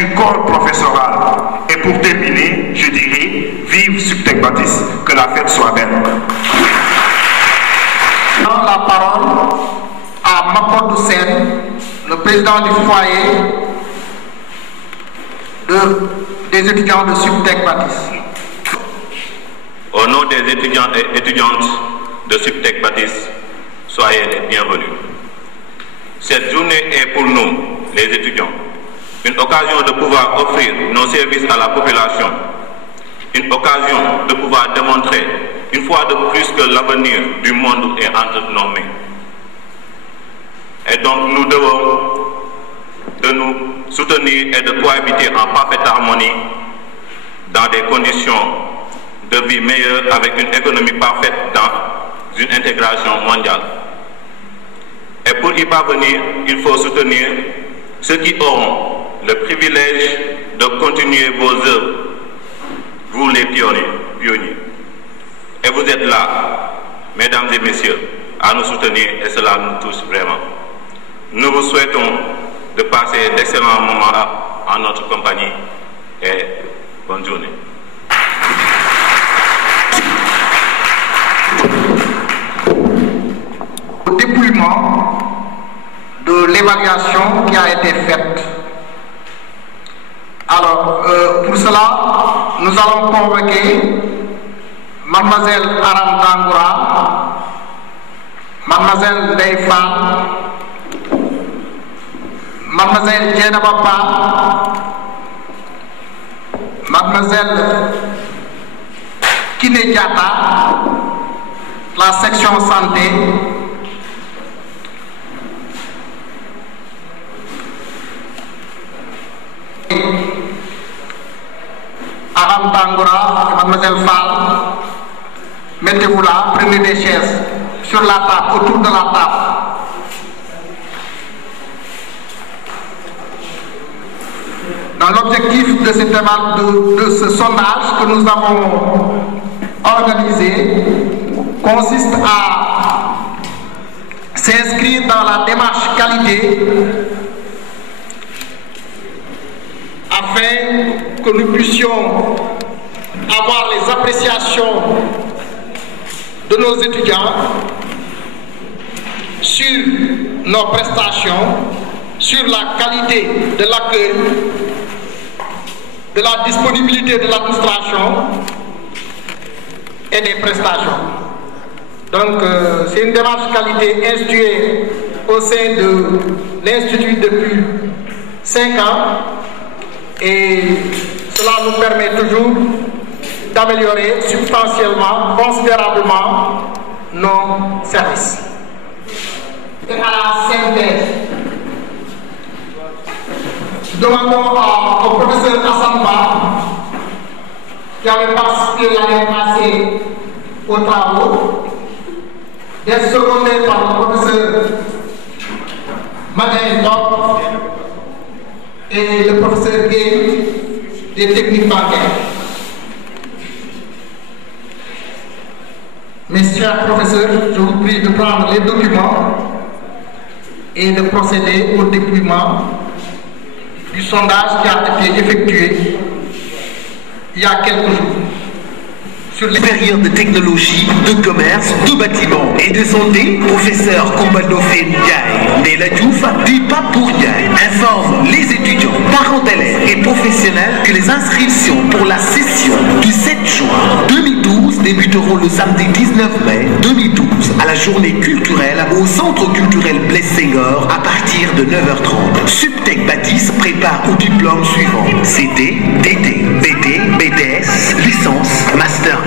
du corps professoral. Et pour terminer, je dirais, vive Subtech Baptiste, que la fête soit belle. La parole à Makodou Sen, le président du foyer des étudiants de Subtech Baptiste. Au nom des étudiants et étudiantes de Subtech Baptiste, soyez les bienvenus. Cette journée est pour nous, les étudiants, une occasion de pouvoir offrir nos services à la population, une occasion de pouvoir démontrer une fois de plus que l'avenir du monde est entre nos mains. Et donc nous devons de nous soutenir et de cohabiter en parfaite harmonie dans des conditions de vie meilleures avec une économie parfaite dans une intégration mondiale. Et pour y parvenir, il faut soutenir ceux qui auront le privilège de continuer vos œuvres, vous les pionniers. Et vous êtes là, mesdames et messieurs, à nous soutenir et cela nous touche vraiment. Nous vous souhaitons de passer d'excellents moments en notre compagnie et bonne journée. Au dépouillement de l'évaluation qui a été faite. Alors, pour cela, nous allons convoquer Mademoiselle Aram Tangoura, Mademoiselle Leifan, Mademoiselle Djenabapa, Mademoiselle Kinediata, la section santé, Aram Tangoura, Mademoiselle Fall, mettez-vous là, prenez des chaises sur la table, autour de la table. Dans l'objectif de ce sondage que nous avons organisé, consiste à s'inscrire dans la démarche qualité afin que nous puissions avoir les appréciations de nos étudiants sur nos prestations, sur la qualité de l'accueil, de la disponibilité de l'administration et des prestations. Donc, c'est une démarche qualité instituée au sein de l'Institut depuis 5 ans et cela nous permet toujours d'améliorer substantiellement, considérablement nos services. Et à la synthèse, demandons au professeur Assamba, qui avait participé l'année passée aux travaux, d'être secondé par le professeur Madin Top et le professeur Gay des techniques bancaires. Mes chers professeurs, je vous prie de prendre les documents et de procéder au dépouillement du sondage qui a été effectué il y a quelques jours. Sur les supérieur de technologie, de commerce, de bâtiment et de santé, professeur Kombadofé Ndiaye, Ndella Diouf, du Pape pour Ndiaye, informe les étudiants, parents d'élèves et professionnels que les inscriptions pour la session du 7 juin 2012 débuteront le samedi 19 mai 2012 à la journée culturelle au Centre culturel Blaise Senghor à partir de 9h30. Subtech Baptiste prépare au diplôme suivant: CT, DT, BT, BTS, licence, master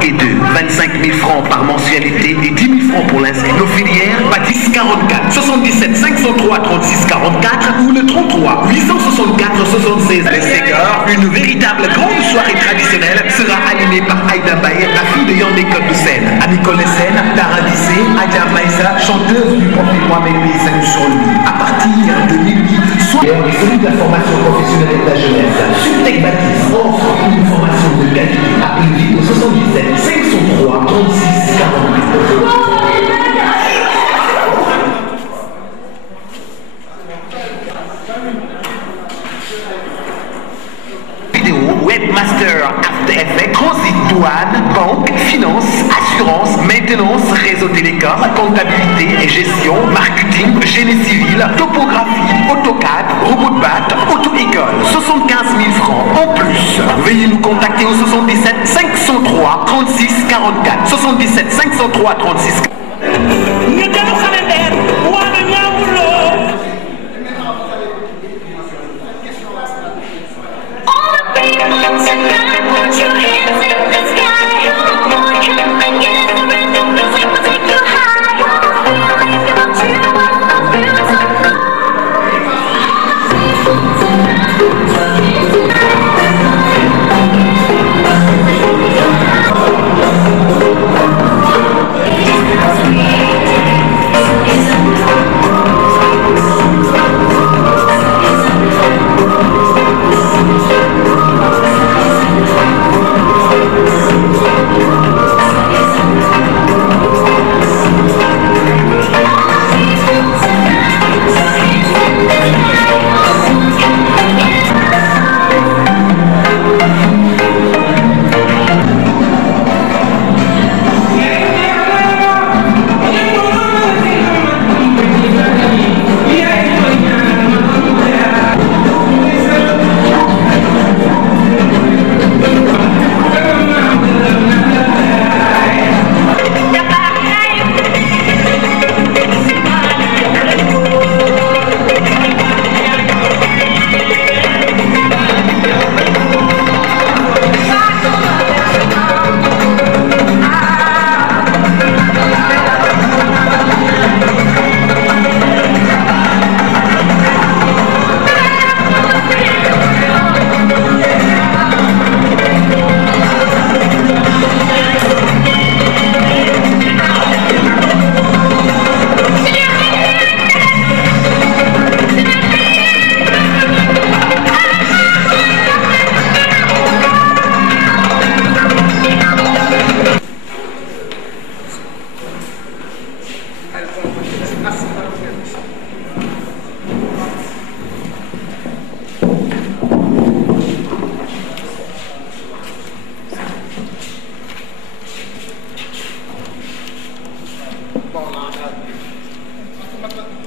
1 et 2, 25 000 francs par mensualité et 10 000 francs pour l'inscription. Nos filières, Baptiste 44 77 503 36 44 ou le 33 864 76. Les Senghor, une véritable grande soirée traditionnelle sera animée par Aïda Baye, la fille de Yandé Code de Seine, Nicole Sen, Tara Dissé, Adja Maïsa, chanteuse du prophète Mohamed Salut sur lui. À partir de minuit, soit et celui de la formation professionnelle de la jeunesse. Subtech Baptiste offre une formation de qualité. Appelez au 77 503 36 48. Webmaster, After Effects, Transit, douane, banque, finance, assurance, maintenance, réseau télécom, comptabilité et gestion, marketing, génie civil, topographie, AutoCAD, robot de batte, auto-école. 75 000 francs en plus. Veuillez nous contacter au 77 503 36 44. 77 503 36 44.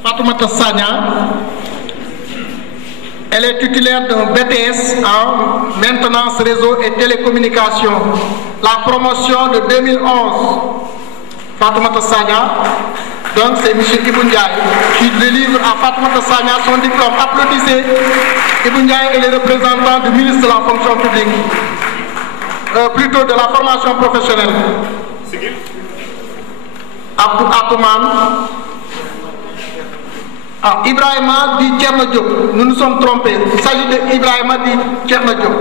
Fatoumata Sagna, elle est titulaire d'un BTS en maintenance réseau et télécommunications. La promotion de 2011, Fatoumata Sagna, donc c'est M. Ibou Ndiaye qui délivre à Fatoumata Sagna son diplôme. Applaudissez Ibou Ndiaye et les représentants du ministre de la fonction publique, plutôt de la formation professionnelle. Abdou Atouman. Ah, Ibrahima dit Tcherno Diop. Nous nous sommes trompés. Il s'agit de Ibrahima dit Tcherno Diop.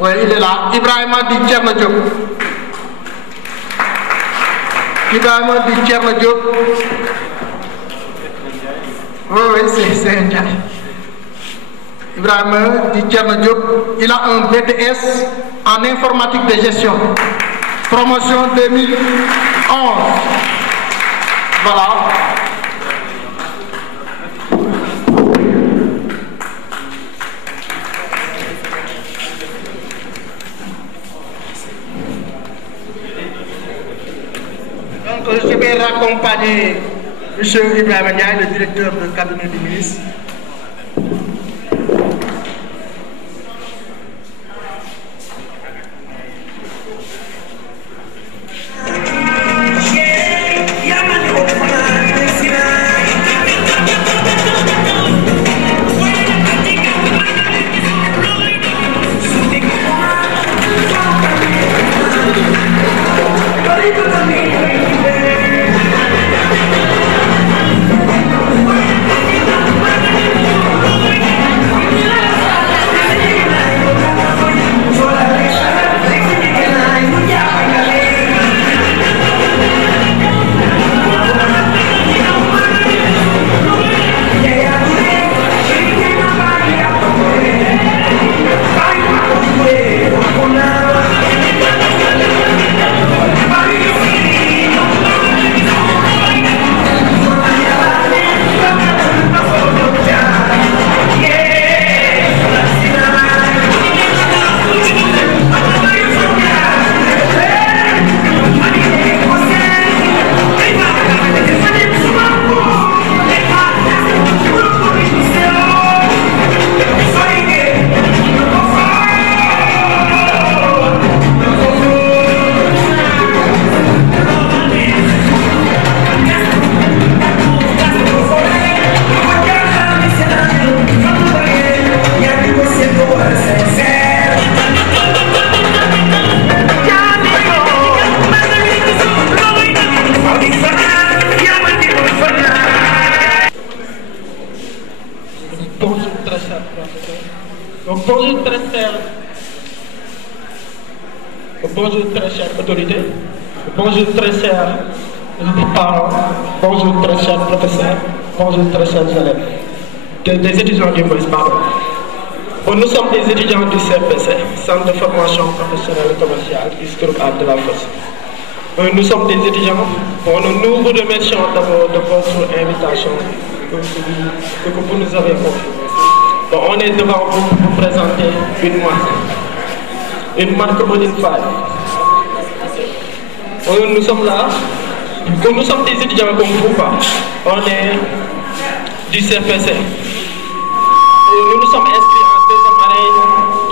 Oui, il est là. Ibrahima dit Tcherno Diop. Ibrahima dit Tcherno Diop. Oui, c'est un gars. Ibrahima dit Tcherno Diop. Il a un BTS en informatique de gestion. Promotion 2011. Voilà. Donc, je vais raccompagner M. Ibrahima Ndiaye, le directeur du cabinet du ministre. Donc, bonjour très chère autorité, bonjour très chers parents, bonjour très chers professeurs, bonjour très chers élèves, des étudiants du Moïse, pardon. Bon, nous sommes des étudiants du CFPC, Centre de formation professionnelle et commerciale, qui se trouve à de la Fosse. Nous sommes des étudiants. Bon, nous vous remercions d'abord de votre invitation que vous nous avez confiée. Bon, on est devant vous pour vous présenter une marque All-in 5. Nous sommes là. Nous sommes des étudiants comme vous. On est du CFPC. Nous nous sommes inscrits en deuxième année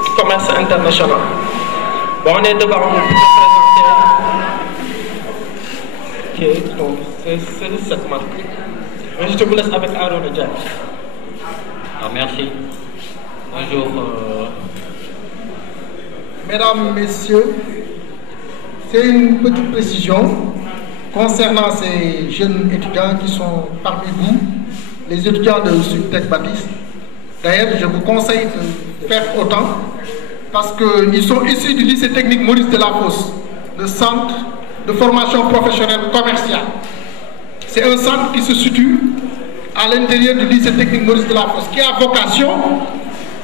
du commerce international. Bon, on est devant vous pour vous présenter. Ok, donc c'est cette marque. Je te vous laisse avec Aaron et Jack. Merci. Bonjour. Mesdames, Messieurs, c'est une petite précision concernant ces jeunes étudiants qui sont parmi vous, les étudiants de Subtech Baptiste. D'ailleurs, je vous conseille de faire autant parce qu'ils sont issus du lycée technique Maurice Delafosse, le centre de formation professionnelle commerciale. C'est un centre qui se situe à l'intérieur du lycée technique Maurice Delafosse, qui a vocation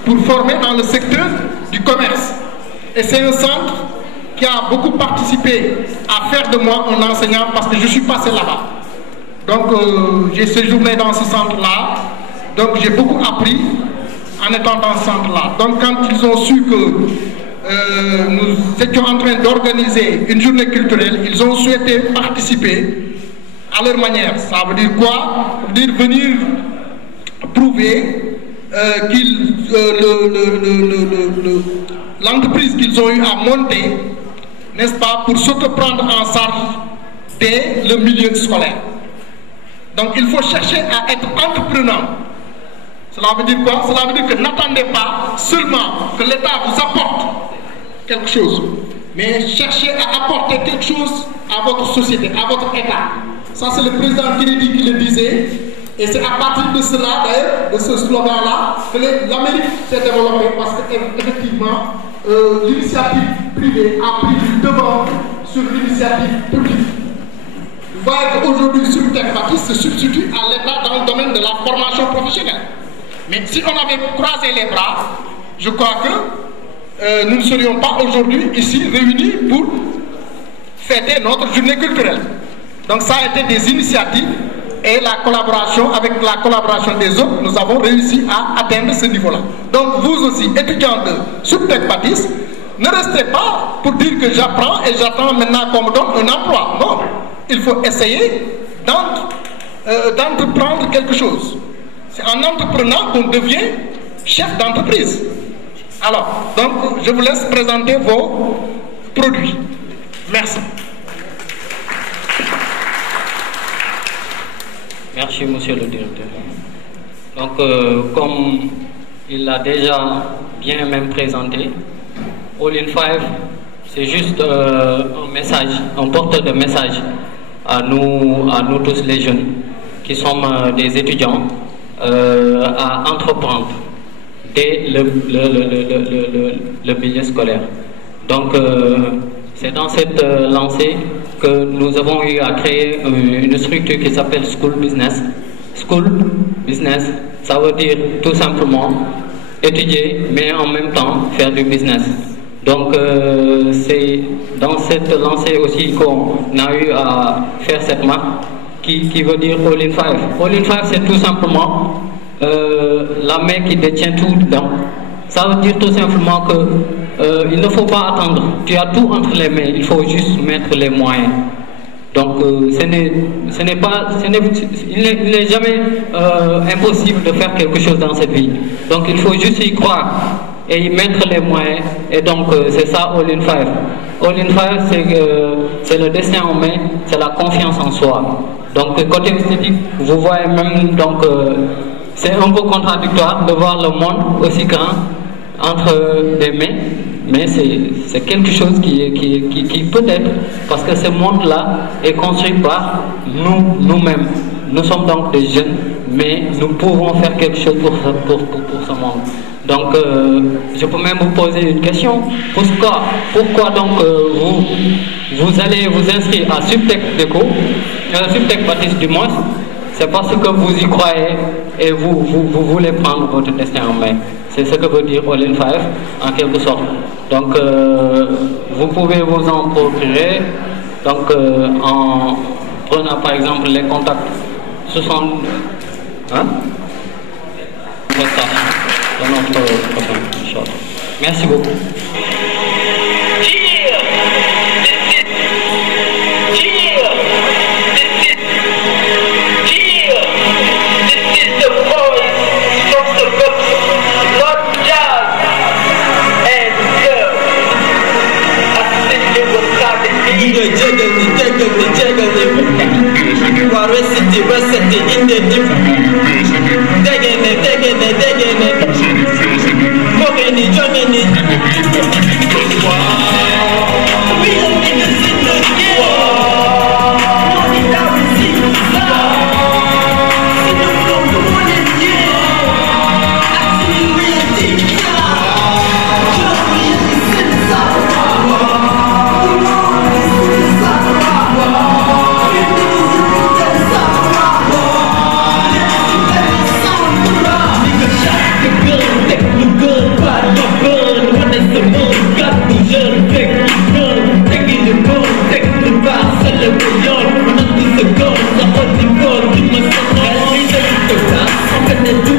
pour former dans le secteur du commerce. Et c'est un centre qui a beaucoup participé à faire de moi un enseignant parce que je suis passé là-bas. Donc j'ai séjourné dans ce centre-là, donc j'ai beaucoup appris en étant dans ce centre-là. Donc quand ils ont su que nous étions en train d'organiser une journée culturelle, ils ont souhaité participer à leur manière. Ça veut dire quoi? Ça veut dire venir prouver l'entreprise qu'ils ont eu à monter, n'est-ce pas, pour s'auto-prendre en charge dès le milieu scolaire. Donc il faut chercher à être entrepreneur. Cela veut dire quoi? Cela veut dire que n'attendez pas seulement que l'État vous apporte quelque chose, mais cherchez à apporter quelque chose à votre société, à votre État. Ça, c'est le président Kennedy qui le disait, et c'est à partir de cela, d'ailleurs, de ce slogan-là, que l'Amérique s'est développée, parce qu'effectivement, l'initiative privée a pris du devant sur l'initiative publique. Vous voyez qu'aujourd'hui, Subtech Baptiste se substitue à l'État dans le domaine de la formation professionnelle. Mais si on avait croisé les bras, je crois que nous ne serions pas aujourd'hui ici réunis pour fêter notre journée culturelle. Donc ça a été des initiatives et la collaboration, avec la collaboration des autres, nous avons réussi à atteindre ce niveau-là. Donc vous aussi, étudiants de Subtech Baptiste, ne restez pas pour dire que j'apprends et j'attends maintenant qu'on me donne un emploi. Non, il faut essayer d'entreprendre quelque chose. C'est en entreprenant qu'on devient chef d'entreprise. Alors, donc, je vous laisse présenter vos produits. Merci. Merci, monsieur le directeur. Donc, comme il l'a déjà bien même présenté, All-in 5, c'est juste un message, un porteur de message à nous tous les jeunes qui sommes des étudiants à entreprendre dès le milieu scolaire. Donc, c'est dans cette lancée que nous avons eu à créer une structure qui s'appelle School Business. School Business, ça veut dire tout simplement étudier, mais en même temps faire du business. Donc, c'est dans cette lancée aussi qu'on a eu à faire cette marque qui veut dire All-in 5. All-in 5, c'est tout simplement la main qui détient tout dedans. Ça veut dire tout simplement que il ne faut pas attendre. Tu as tout entre les mains. Il faut juste mettre les moyens. Donc, il n'est jamais impossible de faire quelque chose dans cette vie. Donc, il faut juste y croire et y mettre les moyens. Et donc, c'est ça All-in 5. All-in 5, c'est le destin en main, c'est la confiance en soi. Donc, côté esthétique, vous voyez même, donc, c'est un peu contradictoire de voir le monde aussi grand entre des mains, mais c'est quelque chose qui peut être, parce que ce monde-là est construit par nous-mêmes. Nous sommes donc des jeunes, mais nous pouvons faire quelque chose pour ce monde. Donc, je peux même vous poser une question. Pourquoi donc vous allez vous inscrire à Subtech Déco, Subtech Baptiste du moins? C'est parce que vous y croyez et vous voulez prendre votre destin en main. C'est ce que veut dire All in Five, en quelque sorte. Donc, vous pouvez vous en procurer donc, en prenant par exemple les contacts 60... Hein? Dans notre prochain short. Merci beaucoup. Let's do